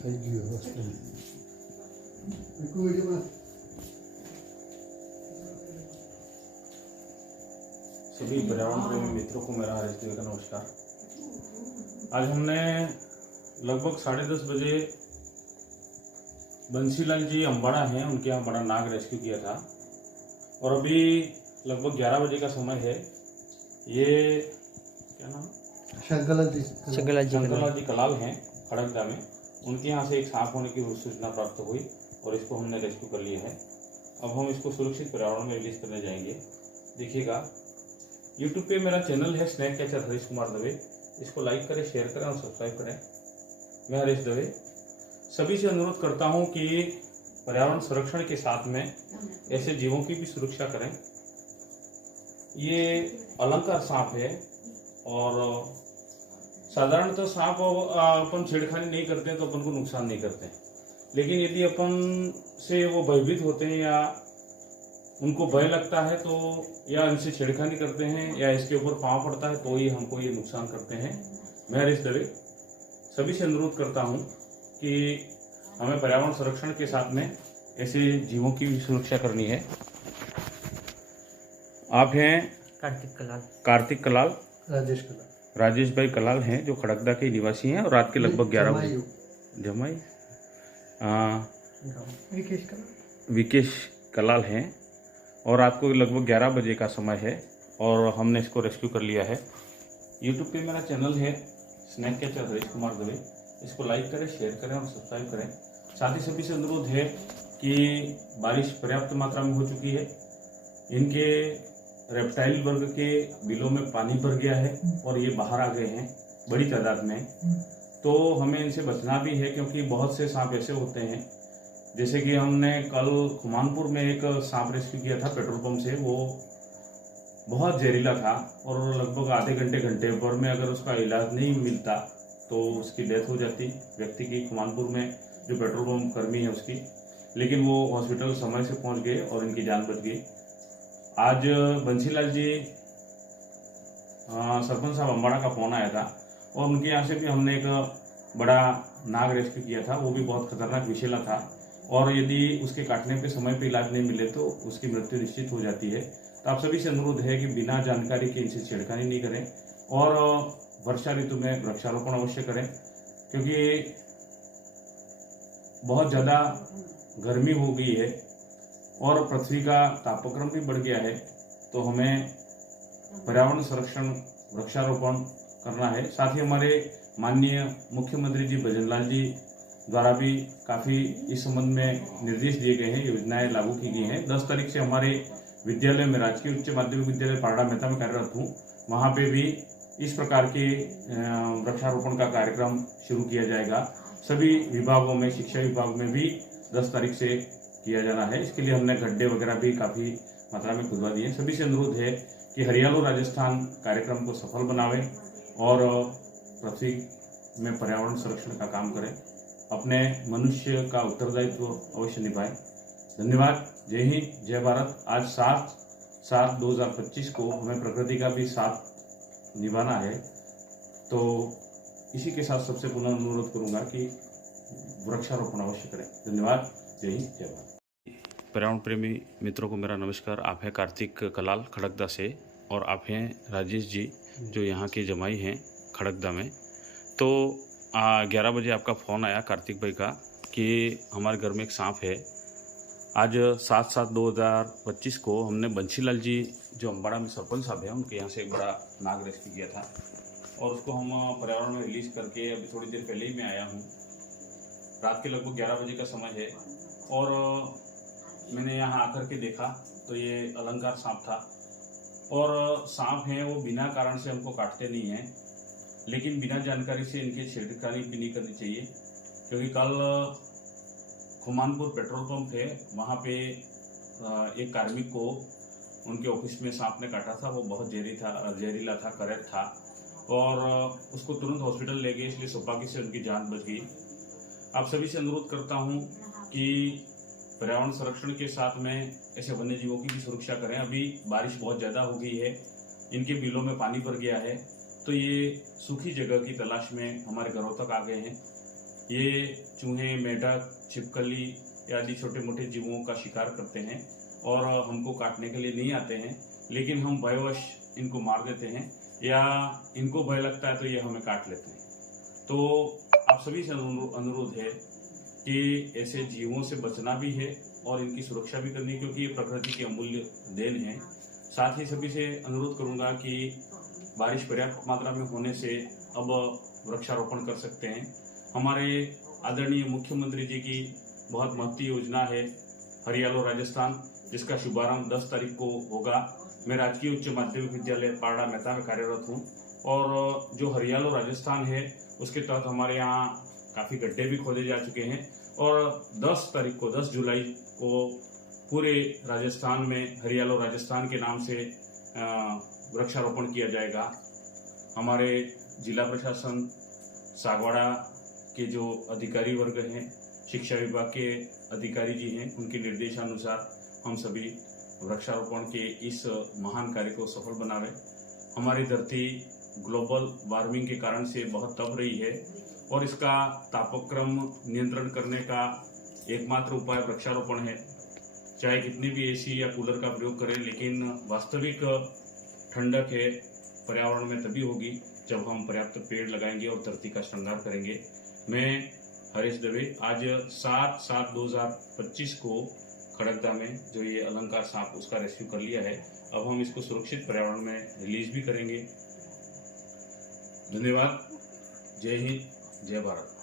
Thank you, Austin. सभी पर्यावरण प्रेमी मित्रों को मेरा हरीश देव का नमस्कार। आज हमने लगभग 10:30 बजे बंसीलाल जी अम्बाड़ा हैं, उनके यहाँ बड़ा नाग रेस्क्यू किया था और अभी लगभग 11 बजे का समय है। ये क्या नाम, शंकरलाल जी कलाल हैं खड़गदा में। उनके यहाँ से एक सांप होने की सूचना प्राप्त हुई और इसको हमने रेस्क्यू कर लिया है। अब हम इसको सुरक्षित पर्यावरण में रिलीज करने जाएंगे। देखिएगा, यूट्यूब पे मेरा चैनल है स्नैक कैचर हरीश कुमार दवे। इसको लाइक करें, शेयर करें और सब्सक्राइब करें। मैं हरीश दवे सभी से अनुरोध करता हूं कि पर्यावरण संरक्षण के साथ में ऐसे जीवों की भी सुरक्षा करें। ये अलंकार सांप है और साधारणतः सांप अपन छेड़खानी नहीं करते हैं तो अपन को नुकसान नहीं करते हैं, लेकिन यदि अपन से वो भयभीत होते हैं या उनको भय लगता है तो या इनसे छेड़खानी करते हैं या इसके ऊपर पांव पड़ता है तो ही हमको ये नुकसान करते हैं। मैं हरीश दवे सभी से अनुरोध करता हूं कि हमें पर्यावरण संरक्षण के साथ में ऐसे जीवों की भी सुरक्षा करनी है। आप हैं कार्तिक कलाल, राजेश भाई कलाल हैं जो खड़गदा के निवासी हैं और रात के लगभग 11 बजे जमाई विकेश कलाल हैं और रात को लगभग 11 बजे का समय है और हमने इसको रेस्क्यू कर लिया है। यूट्यूब पे मेरा चैनल है स्नैक कैचर हरीश कुमार दवे। इसको लाइक करें, शेयर करें और सब्सक्राइब करें। साथ ही सभी से अनुरोध है कि बारिश पर्याप्त मात्रा में हो चुकी है। इनके रेप्टाइल वर्ग के बिलों में पानी भर गया है और ये बाहर आ गए हैं बड़ी तादाद में, तो हमें इनसे बचना भी है क्योंकि बहुत से सांप ऐसे होते हैं। जैसे कि हमने कल खुमानपुर में एक सांप रेस्क्यू किया था पेट्रोल पंप से। वो बहुत जहरीला था और लगभग आधे घंटे भर में अगर उसका इलाज नहीं मिलता तो उसकी डेथ हो जाती व्यक्ति की, खुमानपुर में जो पेट्रोल पंप कर्मी है उसकी। लेकिन वो हॉस्पिटल समय से पहुंच गए और इनकी जान बच गई। आज बंसीलाल जी सरपंच साहब अम्बाड़ा का फोन आया था और उनके यहाँ से भी हमने एक बड़ा नाग रेस्क्यू किया था। वो भी बहुत खतरनाक विषैला था और यदि उसके काटने पे समय पे इलाज नहीं मिले तो उसकी मृत्यु निश्चित हो जाती है। तो आप सभी से अनुरोध है कि बिना जानकारी के इनसे छेड़खानी नहीं करें और वर्षा ऋतु में वृक्षारोपण अवश्य करें क्योंकि बहुत ज़्यादा गर्मी हो गई है और पृथ्वी का तापक्रम भी बढ़ गया है। तो हमें पर्यावरण संरक्षण वृक्षारोपण करना है। साथ ही हमारे माननीय मुख्यमंत्री जी भजनलाल जी द्वारा भी काफ़ी इस संबंध में निर्देश दिए गए हैं, योजनाएं लागू की गई हैं। 10 तारीख से हमारे विद्यालय में, राजकीय उच्च माध्यमिक विद्यालय पारड़ा मेहता में कार्यरत हूँ, वहाँ पे भी इस प्रकार के वृक्षारोपण का कार्यक्रम शुरू किया जाएगा। सभी विभागों में, शिक्षा विभाग में भी 10 तारीख से किया जाना है। इसके लिए हमने गड्ढे वगैरह भी काफ़ी मात्रा में खुदवा दिए। सभी से अनुरोध है कि हरियालो राजस्थान कार्यक्रम को सफल बनावें और पृथ्वी में पर्यावरण संरक्षण का काम करें। अपने मनुष्य का उत्तरदायित्व अवश्य निभाएं। धन्यवाद। जय हिंद, जय भारत। आज 7/7/2025 को हमें प्रकृति का भी साथ निभाना है। तो इसी के साथ सबसे पुनः अनुरोध करूंगा कि वृक्षारोपण अवश्य करें। धन्यवाद। जय हिंद, जय भारत। पर्यावरण प्रेमी मित्रों को मेरा नमस्कार। आप हैं कार्तिक कलाल खड़गदा से और आप हैं राजेश जी जो यहाँ के जमाई हैं खड़गदा में। तो 11 बजे आपका फ़ोन आया कार्तिक भाई का कि हमारे घर में एक सांप है। आज 7/7/2025 को हमने बंसीलाल जी जो अम्बाड़ा में सरपंच साहब हैं उनके यहाँ से एक बड़ा नाग रेस्क्यू किया था और उसको हम पर्यावरण में रिलीज करके अभी थोड़ी देर पहले ही मैं आया हूँ। रात के लगभग 11 बजे का समय है और मैंने यहाँ आकर के देखा तो ये अलंकार सांप था और सांप हैं वो बिना कारण से हमको काटते नहीं हैं, लेकिन बिना जानकारी से इनकी छेड़खानी भी नहीं करनी चाहिए क्योंकि कल खुमानपुर पेट्रोल पंप है, वहाँ पे एक कार्मिक को उनके ऑफिस में सांप ने काटा था। वो बहुत जहरीला था, करैत था और उसको तुरंत हॉस्पिटल ले गए, इसलिए सौभाग्य से उनकी जान बच गई। आप सभी से अनुरोध करता हूँ कि पर्यावरण संरक्षण के साथ में ऐसे वन्य जीवों की भी सुरक्षा करें। अभी बारिश बहुत ज़्यादा हो गई है, इनके बिलों में पानी भर गया है तो ये सूखी जगह की तलाश में हमारे घरों तक आ गए हैं। ये चूहे, मेढक, छिपकली आदि छोटे मोटे जीवों का शिकार करते हैं और हमको काटने के लिए नहीं आते हैं, लेकिन हम भयवश इनको मार देते हैं या इनको भय लगता है तो ये हमें काट लेते हैं। तो आप सभी से अनुरोध है कि ऐसे जीवों से बचना भी है और इनकी सुरक्षा भी करनी है, क्योंकि ये प्रकृति की अमूल्य देन है। साथ ही सभी से अनुरोध करूंगा कि बारिश पर्याप्त मात्रा में होने से अब वृक्षारोपण कर सकते हैं। हमारे आदरणीय मुख्यमंत्री जी की बहुत महत्वपूर्ण योजना है हरियालो राजस्थान, जिसका शुभारंभ 10 तारीख को होगा। मैं राजकीय उच्च माध्यमिक विद्यालय पारड़ा मेहता में कार्यरत हूँ और जो हरियालो राजस्थान है उसके तहत हमारे यहाँ काफी गड्ढे भी खोदे जा चुके हैं और 10 जुलाई को पूरे राजस्थान में हरियालो राजस्थान के नाम से वृक्षारोपण किया जाएगा। हमारे जिला प्रशासन, सागवाड़ा के जो अधिकारी वर्ग हैं, शिक्षा विभाग के अधिकारी जी हैं, उनके निर्देशानुसार हम सभी वृक्षारोपण के इस महान कार्य को सफल बनावे। हमारी धरती ग्लोबल वार्मिंग के कारण से बहुत तप रही है और इसका तापक्रम नियंत्रण करने का एकमात्र उपाय वृक्षारोपण है। चाहे कितनी भी एसी या कूलर का प्रयोग करें, लेकिन वास्तविक ठंडक है पर्यावरण में तभी होगी जब हम पर्याप्त पेड़ लगाएंगे और धरती का श्रृंगार करेंगे। मैं हरीश दवे आज 7/7/2025 को खड़गदा में जो ये अलंकार सांप उसका रेस्क्यू कर लिया है, अब हम इसको सुरक्षित पर्यावरण में रिलीज भी करेंगे। धन्यवाद। जय हिंद, जय भारत।